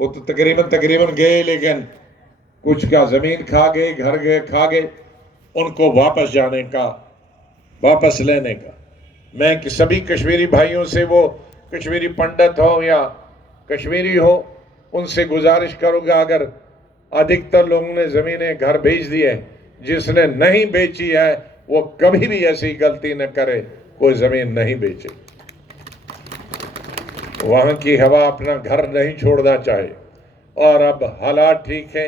वो तो तकरीबन गए, लेकिन कुछ का जमीन खा गए, घर गए खा गए, उनको वापस जाने का, वापस लेने का। मैं कि सभी कश्मीरी भाइयों से, वो कश्मीरी पंडित हो या कश्मीरी हो, उनसे गुजारिश करूंगा, अगर अधिकतर लोगों ने जमीनें घर बेच दी है, जिसने नहीं बेची है वो कभी भी ऐसी गलती न करे, कोई जमीन नहीं बेचे। वहां की हवा अपना घर नहीं छोड़ना चाहिए। और अब हालात ठीक है,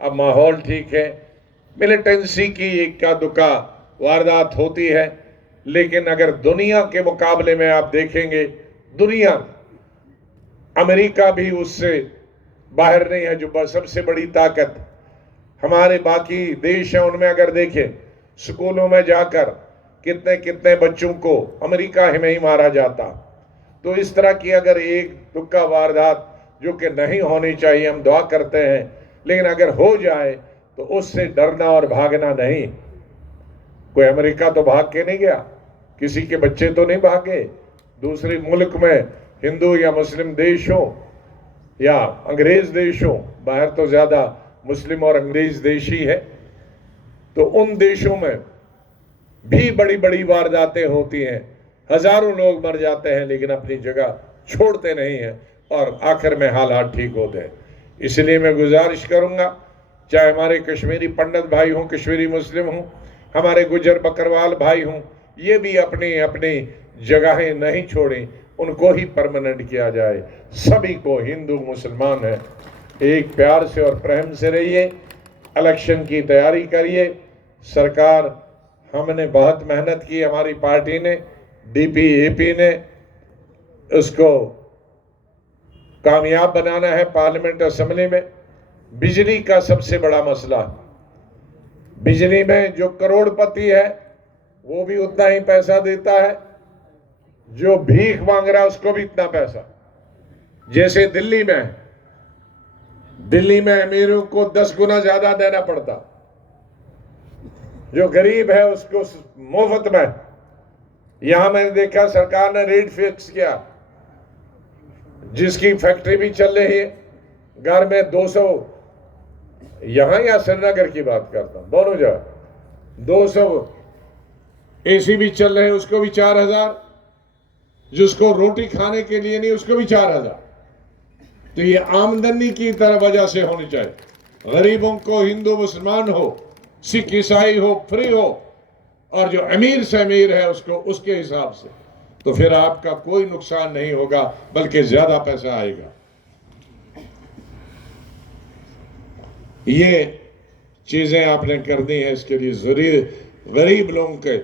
अब माहौल ठीक है, मिलिटेंसी की इक्का दुक्का वारदात होती है, लेकिन अगर दुनिया के मुकाबले में आप देखेंगे, दुनिया, अमेरिका भी उससे बाहर नहीं है, जो सबसे बड़ी ताकत हमारे बाकी देश हैं उनमें अगर देखें, स्कूलों में जाकर कितने कितने बच्चों को अमेरिका में ही मारा जाता। तो इस तरह की अगर एक दुक्का वारदात, जो कि नहीं होनी चाहिए, हम दुआ करते हैं, लेकिन अगर हो जाए तो उससे डरना और भागना नहीं। कोई अमेरिका तो भाग के नहीं गया, किसी के बच्चे तो नहीं भागे। दूसरे मुल्क में हिंदू या मुस्लिम देश हो या अंग्रेज देश हो, बाहर तो ज्यादा मुस्लिम और अंग्रेज देश ही है, तो उन देशों में भी बड़ी बड़ी वारदातें होती हैं, हजारों लोग मर जाते हैं, लेकिन अपनी जगह छोड़ते नहीं हैं और आखिर में हालात ठीक होते हैं। इसलिए मैं गुजारिश करूंगा, चाहे हमारे कश्मीरी पंडित भाई हों, कश्मीरी मुस्लिम हों, हमारे गुजर बकरवाल भाई हों, ये भी अपनी अपनी जगहें नहीं छोड़ें, उनको ही परमानेंट किया जाए। सभी को, हिंदू मुसलमान है, एक प्यार से और प्रेम से रहिए, इलेक्शन की तैयारी करिए। सरकार, हमने बहुत मेहनत की, हमारी पार्टी ने, डीपीएपी ने, उसको कामयाब बनाना है पार्लियामेंट असेंबली में। बिजली का सबसे बड़ा मसला, बिजली में जो करोड़पति है वो भी उतना ही पैसा देता है, जो भीख मांग रहा है उसको भी इतना पैसा। जैसे दिल्ली में अमीरों को 10 गुना ज्यादा देना पड़ता, जो गरीब है उसको मुफ्त में। यहां मैंने देखा सरकार ने रेट फिक्स किया, जिसकी फैक्ट्री भी चल रही है, घर में 200, यहां या श्रीनगर की बात करता हूं, दोनों जगह 200 एसी भी चल रहे हैं, उसको भी 4000, जिसको रोटी खाने के लिए नहीं उसको भी 4000। तो ये आमदनी की तरह वजह से होनी चाहिए। गरीबों को, हिंदू मुसलमान हो, सिख ईसाई हो, फ्री हो, और जो अमीर से अमीर है उसको उसके हिसाब से, तो फिर आपका कोई नुकसान नहीं होगा, बल्कि ज्यादा पैसा आएगा। ये चीजें आपने करनी है, इसके लिए जरूरी गरीब लोगों के,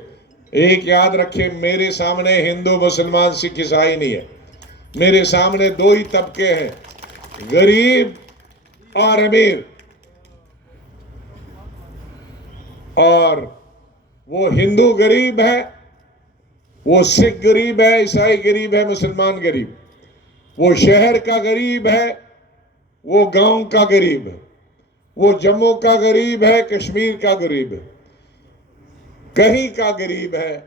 एक याद रखें, मेरे सामने हिंदू मुसलमान सिख ईसाई नहीं है, मेरे सामने दो ही तबके हैं, गरीब और अमीर। और वो हिंदू गरीब है, वो सिख गरीब है, ईसाई गरीब है, मुसलमान गरीब, वो शहर का गरीब है, वो गांव का गरीब है, वो जम्मू का गरीब है, कश्मीर का गरीब है, कहीं का गरीब है,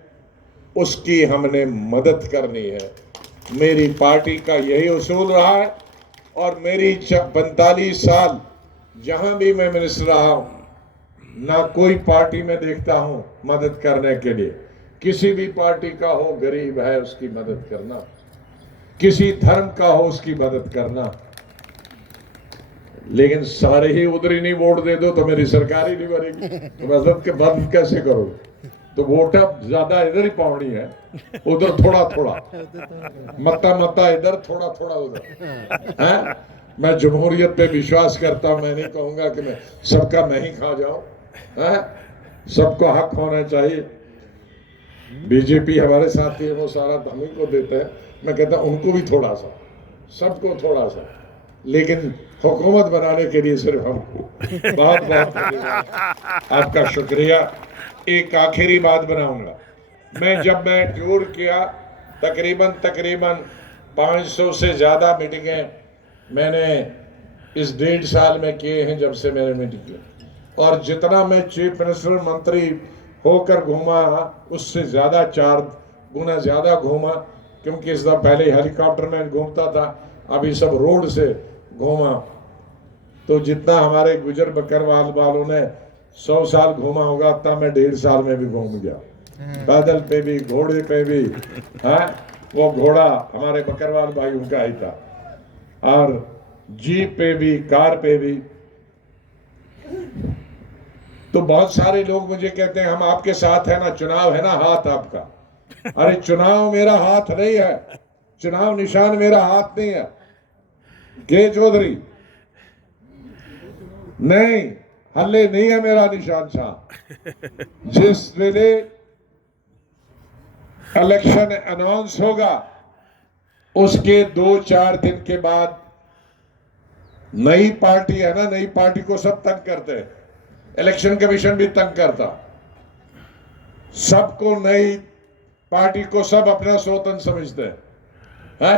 उसकी हमने मदद करनी है। मेरी पार्टी का यही उसूल रहा है, और मेरी 45 साल जहां भी मैं मिनिस्टर रहा हूं, ना कोई पार्टी में देखता हूं मदद करने के लिए, किसी भी पार्टी का हो, गरीब है उसकी मदद करना, किसी धर्म का हो उसकी मदद करना। लेकिन सारे ही उधर ही नहीं वोट दे दो तो मेरी सरकार ही नहीं बनेगी, तो मदद के बंद कैसे करो? तो वोट ज्यादा इधर ही पावनी है, उधर थोड़ा थोड़ा, मत्ता इधर, थोड़ा थोड़ा उधर है। मैं जमहूरियत पे विश्वास करता हूं, मैं नहीं कहूंगा कि मैं सबका मैं ही खा जाऊं, सबको हक होना चाहिए। बीजेपी हमारे साथी है, वो सारा हम ही को देते हैं, मैं कहता हूं उनको भी थोड़ा सा, सबको थोड़ा सा, लेकिन हुकूमत बनाने के लिए सिर्फ हमको। बहुत बहुत आपका शुक्रिया। एक आखिरी बात बनाऊंगा, जब मैं टूर किया, तकरीबन 500 से ज्यादा मीटिंगें मैंने इस 1.5 साल में किए हैं जब से मैंने मीटिंग की, और जितना मैं चीफ मिनिस्टर मंत्री होकर घूमा उससे ज्यादा 4 गुना ज्यादा घूमा, क्योंकि इस दफा पहले हेलीकॉप्टर में घूमता था, अभी सब रोड से घूमा, तो जितना हमारे गुजर बकरवाल वालों ने 100 साल घूमा होगा, उतना मैं 1.5 साल में भी घूम गया। पैदल पे भी, घोड़े पे भी। हाँ, वो घोड़ा हमारे बकरवाल भाइयों का ही था, और जीप पे भी, कार पे भी। तो बहुत सारे लोग मुझे कहते हैं हम आपके साथ है ना, चुनाव है ना हाथ आपका। अरे चुनाव मेरा हाथ नहीं है, चुनाव निशान मेरा हाथ नहीं है। के चौधरी नहीं, हल्ले नहीं है मेरा निशान साहब। जिस वेले इलेक्शन अनाउंस होगा उसके 2-4 दिन के बाद नई पार्टी है ना, नई पार्टी को सब तंग करते हैं, इलेक्शन कमीशन भी तंग करता, सबको नई पार्टी को सब अपना स्वतंत्र समझते हैं।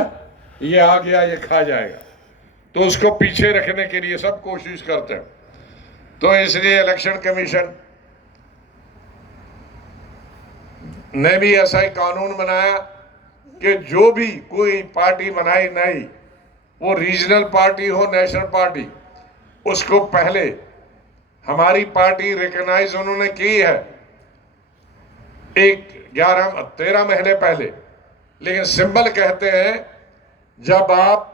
ये आ गया, ये खा जाएगा, तो उसको पीछे रखने के लिए सब कोशिश करते हैं। तो इसलिए इलेक्शन कमीशन ने भी ऐसा ही कानून बनाया कि जो भी कोई पार्टी बनाई नई, वो रीजनल पार्टी हो, नेशनल पार्टी, उसको पहले हमारी पार्टी रिकॉग्नाइज उन्होंने की है 13 महीने पहले, लेकिन सिंबल कहते हैं जब आप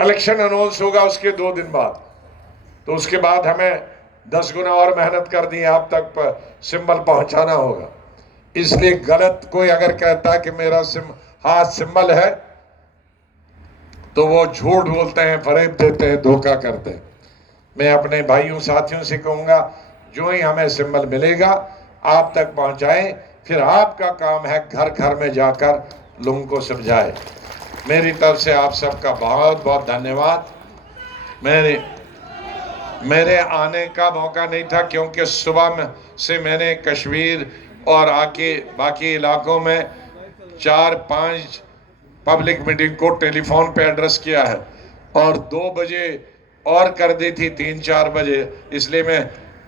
इलेक्शन अनाउंस होगा उसके 2 दिन बाद, तो उसके बाद हमें 10 गुना और मेहनत कर दी, आप तक सिंबल पहुंचाना होगा। इसलिए गलत कोई अगर कहता है कि मेरा हाथ सिंबल है, तो वो झूठ बोलते हैं, फरेब देते हैं, धोखा करते हैं। मैं अपने भाइयों साथियों से कहूंगा, जो ही हमें सिंबल मिलेगा आप तक पहुंचाएं, फिर आपका काम है घर घर में जाकर लोगों को समझाएं। मेरी तरफ से आप सबका बहुत बहुत धन्यवाद। मेरे आने का मौका नहीं था, क्योंकि सुबह से मैंने कश्मीर और आके बाकी इलाकों में 4-5 पब्लिक मीटिंग को टेलीफोन पे एड्रेस किया है, और 2 बजे और कर दी थी, 3-4 बजे। इसलिए मैं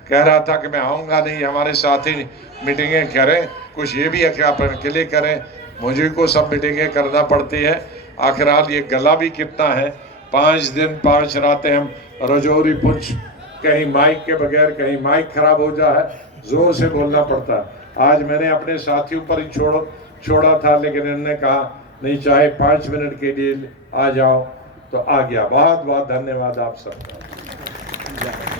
कह रहा था कि मैं आऊँगा नहीं, हमारे साथ ही मीटिंगें करें। कुछ ये भी है कि आप अकेले करें, मुझे को सब मीटिंगें करना पड़ती है। आखिर ये गला भी कितना है, 5 दिन 5 रातें हम रजौरी पुंछ, कहीं माइक के बगैर, कहीं माइक खराब हो जाए, जोर से बोलना पड़ता है। आज मैंने अपने साथियों पर ही छोड़ा था, लेकिन इन्होंने कहा नहीं, चाहे 5 मिनट के लिए आ जाओ, तो आ गया। बहुत बहुत धन्यवाद आप सबका।